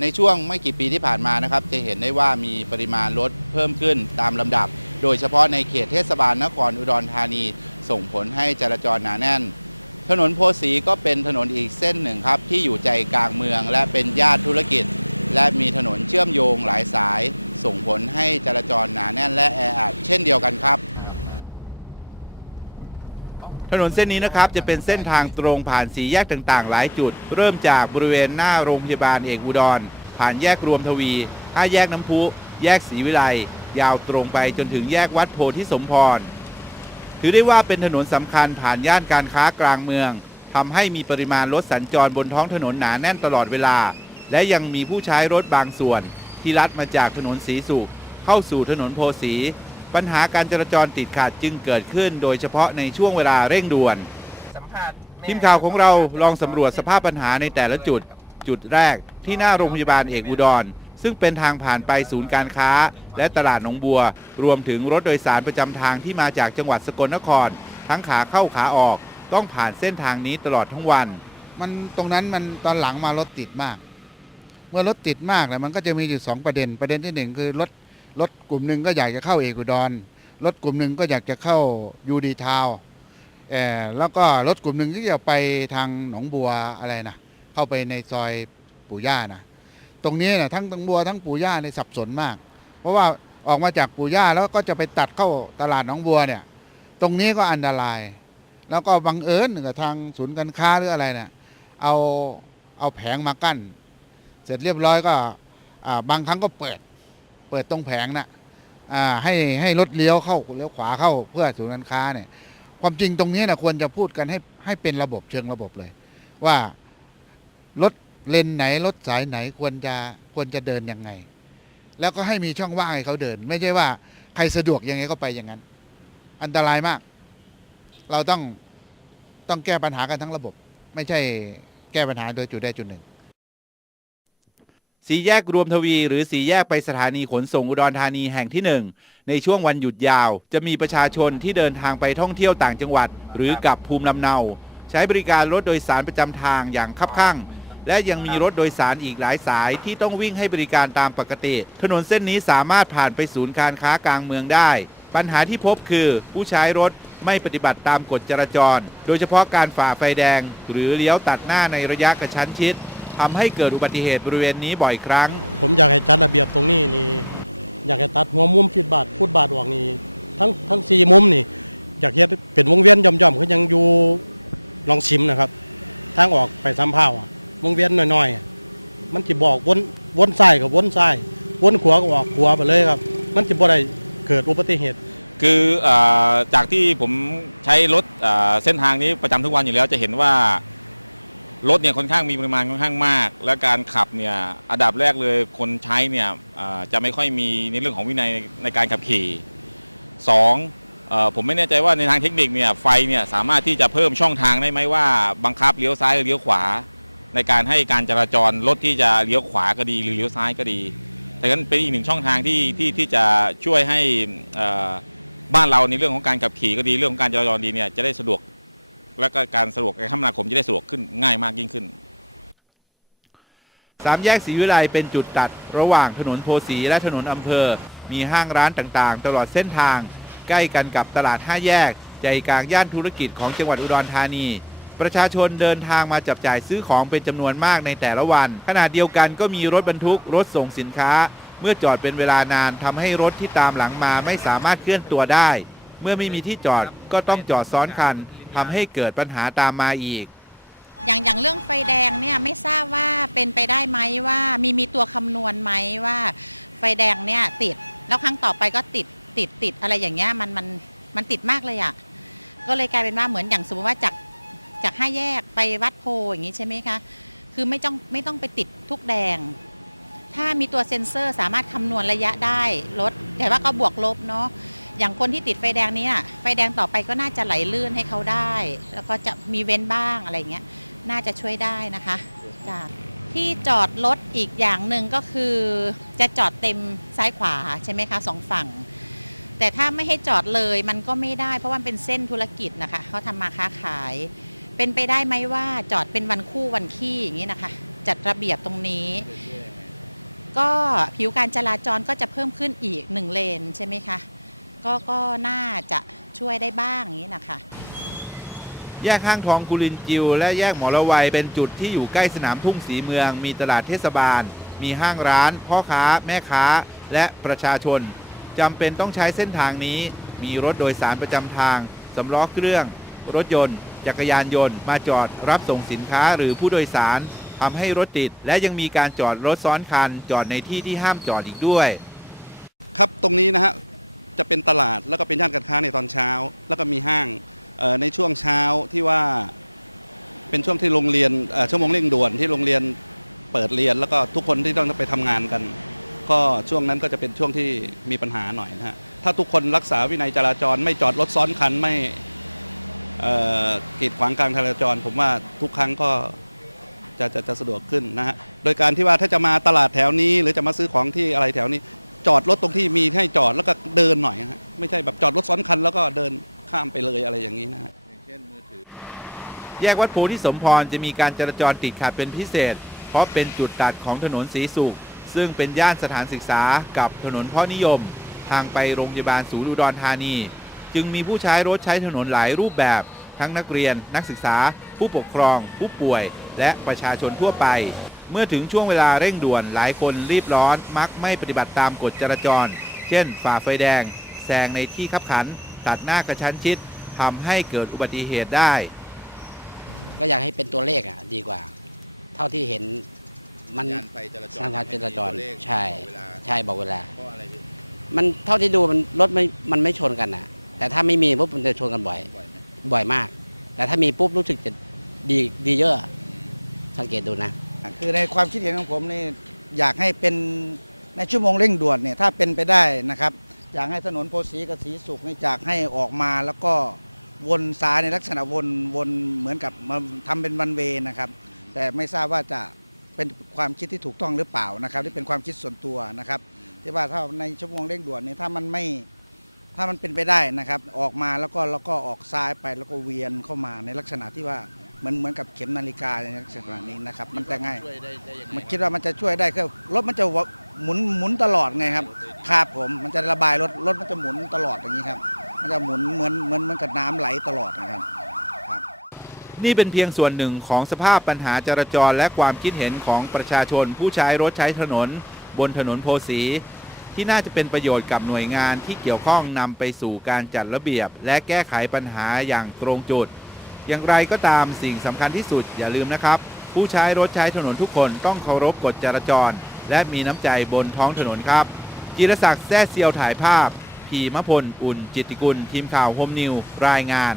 ในช่วงไม่กี่ปีที่ผ่านมานะครับ จะเห็นได้ว่ามีปริมาณรถเพิ่มขึ้นตามลำดับ โดยเฉพาะในเขตเทศบาลนครอุดรธานี ส่งผลให้จราจรหนาแน่น ถนนโพสีก็เป็นถนนอีกเส้นหนึ่งครับ ที่อยู่ใจกลางเมือง และเป็นย่านธุรกิจ และมีถนนเชื่อมโยงหลายสาย ส่งผลให้จราจรหนาแน่นและแออัดเช่นเดียวกันครับ ถนนเส้นนี้นะครับจะเป็นเส้นทางตรงผ่านสีแยกต่างๆ หลายจุด เริ่มจากบริเวณหน้าโรงพยาบาลเอกอุดร ผ่านแยกรวมทวีห้าแยกน้ำพุ แยกศรีวิไลยาวตรงไปจนถึงแยกวัดโพธิสมพร ถือได้ว่าเป็นถนนสำคัญผ่านย่านการค้ากลางเมืองทำให้มีปริมาณรถสัญจรบนท้องถนนหนาแน่นตลอดเวลา และยังมีผู้ใช้รถบางส่วน ที่ลัดมาจากถนนสีสุขเข้าสู่ถนนโพสี ปัญหาการจราจรติดขัดจึงเกิดขึ้น โดยเฉพาะในช่วงเวลาเร่งด่วน ทีมข่าวของเราลองสำรวจสภาพปัญหาในแต่ละจุด จุดแรกที่หน้าโรงพยาบาลเอกอุดร ซึ่งเป็นทางผ่านไปศูนย์การค้า และตลาดหนองบัว รวมถึงรถโดยสารประจำทางที่มาจากจังหวัดสกลนคร ทั้งขาเข้าขาออก ต้องผ่านเส้นทางนี้ตลอดทั้งวัน มันตรงนั้นมันตอนหลังมารถติดมาก เมื่อรถติดมากเนี่ยมันก็จะมีอยู่สองประเด็นประเด็นที่หนึ่งคือรถ รถกลุ่มหนึ่งก็อยากจะเข้าเอกอุดรรถกลุ่มหนึ่งก็อยากจะเข้ายูดีทาวแล้วก็รถกลุ่มหนึ่งที่จะไปทางหนองบัวอะไรนะเข้าไปในซอยปู่ย่านะตรงนี้นะทั้งหนองบัวทั้งปู่ย่าในสับสนมาก เพราะว่าออกมาจากปู่ย่าแล้วก็จะไปตัดเข้าตลาดหนองบัวเนี่ย ตรงนี้ก็อันตราย แล้วก็บังเอิญกับทางศูนย์การค้าหรืออะไรเนี่ยเอาเอาแผงมากั้น เสร็จเรียบร้อยก็บางครั้งก็เปิด ปิดตรงแผงนะอ่าให้ให้รถเลี้ยวเข้าเลี้ยวขวาเข้าเพื่อศูนย์การค้าเนี่ยความจริงตรงนี้นะควรจะพูดกันให้ให้เป็นระบบเชิงระบบเลย ว่ารถเลนไหนรถสายไหนควรจะควรจะเดินยังไง แล้วก็ให้มีช่องว่างให้เขาเดิน ไม่ใช่ว่าใครสะดวกยังไงก็ไปอย่างนั้น อันตรายมาก เราต้องต้องแก้ปัญหากันทั้งระบบ ไม่ใช่แก้ปัญหาโดยจุดใดจุดหนึ่ง สีแยกรวมทวี หรือสีแยกไปสถานีขนส่งอุดรธานีแห่งที่หนึ่งในช่วงวันหยุดยาว จะมีประชาชนที่เดินทางไปท่องเที่ยวต่างจังหวัด หรือกลับภูมิลำเนา ใช้บริการรถโดยสารประจำทางอย่างคับข้างและยังมีรถโดยสารอีกหลายสายที่ต้องวิ่งให้บริการตามปกติ ถนนเส้นนี้สามารถผ่านไปศูนย์การค้ากลางเมืองได้ ปัญหาที่พบคือผู้ใช้รถไม่ปฏิบัติตามกฎจราจร โดยเฉพาะการฝ่าไฟแดง หรือเลี้ยวตัดหน้าในระยะกระชั้นชิด ทำให้เกิดอุบัติเหตุบริเวณนี้บ่อยครั้ง ผมอยากให้จัดระเบียบตรงนี้นี่อยากให้ตัดหัวมุมฟุตบาทฟุตบาทออกนี่ทั้งทั้งสี่มุมนี่ อยากเฮ็ดเป็นวงเวียนย่อมๆคือยังอยู่ลองชิมนะครับ ทางออกไปซ้ำเผาอะวงเวียนน้อยๆอะมันจะบอกวนวนซ้ายกับวนซ้ายวนขวาก็ออกขวาไปเลยครับ มันจะบ่ได้เกิดอุบัติเหตุ คืออาจากที่ผมใช้รถอ่าเส้นทางนี้ประจำทุกวันอยู่แล้วจะเห็นว่า รถเนี่ยค่อนข้างมีปริมาณค่อนข้างมาก และการขับเนี่ยอันดับแรกเลยคนใช้เนี่ยอ่าจะไม่ค่อยมีในเรื่องของวินัยในการขับขี่สองเอ่อผมไม่แน่ใจว่าในทางเทคนิคเนี่ยไฟเนี่ยสามารถที่จะเพิ่มช่องทางได้ไหมว่าบังคับเลี้ยวซ้ายหรือเลี้ยวขวา ในการให้การจราจรรถที่จะเลี้ยวขวาก็ดีหรือเลี้ยวซ้ายก็ดีแต่นั้นเป็นอีกหนึ่งช่องทางที่ที่ที่จะช่วยให้เอ่อบ้านเราในเรื่องของการขับขี่ก็ดีเรื่องของการจราจรดีเนี่ยจะได้สะดวก และก็การสะดวกการคมนาคมจะได้สะดวกขึ้นง่ายมากยิ่งขึ้น สามแยกศรีวิไลเป็นจุดตัดระหว่างถนนโพสีและถนนอำเภอ มีห้างร้านต่างๆ ตลอดเส้นทาง ใกล้กันกับตลาดห้าแยก ใจกลางย่านธุรกิจของจังหวัดอุดรธานี ประชาชนเดินทางมาจับจ่ายซื้อของเป็นจำนวนมากในแต่ละวัน ขณะเดียวกันก็มีรถบรรทุกรถส่งสินค้า เมื่อจอดเป็นเวลานานทำให้รถที่ตามหลังมาไม่สามารถเคลื่อนตัวได้ เมื่อไม่มีที่จอดก็ต้องจอดซ้อนคัน ทำให้เกิดปัญหาตามมาอีก อย่างอย่างเรื่องไฟแดงเนี่ยไม่ทราบว่าเป็นไปได้ไหมว่ามีมีตัวคำนวณไหมว่า ไฟแดงเนี่ยติดแล้วครั้งต่อไปก็ติดติดติดอะไรอย่างเงี้ยมันมันมันติดมากเลยอะ่ะก็เลยกลายเป็นว่าเหมือนอย่างสมมติว่าจากจากห้าแยกไปวัดโพอย่างงี้ใช่ไหมคะคือไม่ต้องไม่ต้องไปติดทุกแดง ถ้ามีตัวเซ็นเซอร์สามารถคำนวณระยะได้ลดแต่ว่าก็บวกลบเนาะ อย่างคนที่ติดไฟแดงนี้น่ะไฟแดงต่อไปก็น่าจะไหลลื่นให้เขาได้ แล้วก็จะมีเว้นบ้างอะไรเงี้ย น่าจะช่วยได้นะคะจ้ะที่จอดรถอีกอย่างหนึ่งก็คือ จะจอดเต็มซ้ายขวาใช่ไหมคะสองฝั่ง แต่ถ้าไม่ให้จอดเลยมันก็ไม่ได้ เพราะว่ามันเป็นเส้นธุรกิจนะคะเขาทำมาค้าขาย เป็นไปได้ไหมว่าจอดเป็นวันคู่วันขี้อย่างนี้นะคะ จัดระเบียบตรงนี้ ก็ผิวการจราจรก็จะเพิ่มขึ้นอีกหนึ่งเลนใช่ไหมคะ ก็ก็น่าจะช่วยได้บ้างอย่างนี้นะคะแยกห้างทองกุลินจิว และแยกหมอละวัยเป็นจุดที่อยู่ใกล้สนามทุ่งสีเมือง มีตลาดเทศบาล มีห้างร้าน พ่อค้า แม่ค้า และประชาชนจำเป็นต้องใช้เส้นทางนี้ มีรถโดยสารประจำทางสำล้อเครื่อง รถยนต์ จักรยานยนต์ มาจอดรับส่งสินค้าหรือผู้โดยสารทำให้รถติด และยังมีการจอดรถซ้อนคัน จอดในที่ที่ห้ามจอดอีกด้วย ครับตรงนี้นะฮะ จะเป็นตลาดแล้วก็เป็นย่านการค้าในตอนเช้า แล้วก็มีห้างในช่วงเช้าที่ว่าเป็นช่วงที่โรงเรียนชั่วโมงเร่งด่วนที่โรงเรียนเปิดเรียน แล้วก็ทุกคนที่ต้องไปทำงานกัน ก็ช่วงนั้นก็จะเป็นช่วงที่มีปัญหาหน่อยนะฮะถ้าทุกคนรักษาวินัยจราจร ไม่จอดรถซ้อนคันไม่กีดขวางการจราจร ผมว่าทุกครั้งก็จะจะจะสะดวกขึ้นนะฮะ โดยการที่ว่าถ้าจะมาตลาดแถวนี้ หรือจะมาซื้อของที่อะไรแถวนี้ จอดรถตรงที่มีให้จอดแล้วก็เดินหน่อยฮะไม่ใช่แบบจอดรถซ้อนคันแล้วก็เดินข้ามไปเลยอะไรอย่างนี้นะฮะแยกวัดโพธิสมพรจะมีการจราจรติดขัดเป็นพิเศษ เพราะเป็นจุดตัดของถนนสีสุข ซึ่งเป็นย่านสถานศึกษากับถนนพ่อนิยม ทางไปโรงพยาบาลศูนย์อุดรธานี จึงมีผู้ใช้รถใช้ถนนหลายรูปแบบ ทั้งนักเรียน นักศึกษา ผู้ปกครอง ผู้ป่วย และประชาชนทั่วไป เมื่อถึงช่วงเวลาเร่งด่วนหลายคนรีบร้อนมักไม่ปฏิบัติตามกฎจราจร เช่น ฝ่าไฟแดงแซงในที่ขับขัน ตัดหน้ากระชั้นชิดทำให้เกิดอุบัติเหตุได้ ก็อยากให้เป็นตัวเลขอะดีกว่า เท่าที่เห็นมันการไฟจราจรสัญญาณจราจรมีตัวเลขใช่บอกเวลาใช่บอกเวลา เพราะอะไรพี่มันเท่าที่ดูมันรถไม่มันไม่ชนกันนะแต่ถ้าไม่มีปุ๊บมันจะชนกันบ่อย บ่อยไหมบ่อยมาก แต่ถ้ามีปุ๊บรู้สึกจะดีดีเยอะ สังเกตดูนะ คือในความคิดเห็นของผมนี่อยากให้เป็นในชั่วโมงเร่งด่วนเนี่ยถ้าเป็นไปได้นะครับ อยากให้ถนนโพสีกับสีสุขนี่จากให้ออกมาแล้วก็วนซ้ายในลักษณะวนวนเหมือนกับมาทำเป็นวันเวนะครับ แต่ไม่ทราบว่าจะเป็นความคิดที่ถูกต้องหรือเปล่านะครับที่เป็นความคิดส่วนตัวนะครับ ที่ว่าถ้าในชั่วโมงเร่งด่วนเนี่ยถ้ามันไม่ถ้ามันเป็นไปได้นะครับ ออกมาแล้วก็แล้วก็ออกซ้ายไปแล้วก็เวียนเข้ามาในลักษณะที่ว่า เหมือนเหมือนกับเข็มนาฬิกาในลักษณะนี้นะครับ มันจะง่าย ช่วยได้ได้ยังไงมันคิดว่ามันจะช่วยได้คือรถมันจะหมุนหมุนตลอดไงครับครับผมมันจะระบายรถรถมันจะหมุนตลอดอย่างนี้ครับ มันจะหมุนเหมือนเหมือนเหมือนกับน้ำไหลตลอดนะครับ นี่เป็นเพียงส่วนหนึ่งของสภาพปัญหาจราจรและความคิดเห็นของประชาชนผู้ใช้รถใช้ถนน บนถนนโพสี ที่น่าจะเป็นประโยชน์กับหน่วยงานที่เกี่ยวข้องนำไปสู่การจัดระเบียบ และแก้ไขปัญหาอย่างตรงจุด อย่างไรก็ตามสิ่งสำคัญที่สุดอย่าลืมนะครับ ผู้ใช้รถใช้ถนนทุกคนต้องเคารพกฎจราจร และมีน้ำใจบนท้องถนนครับ จิรศักดิ์แซ่เซียวถ่ายภาพ ขีมพล อุ่นจิตติกุล ทีมข่าวโฮมนิว รายงาน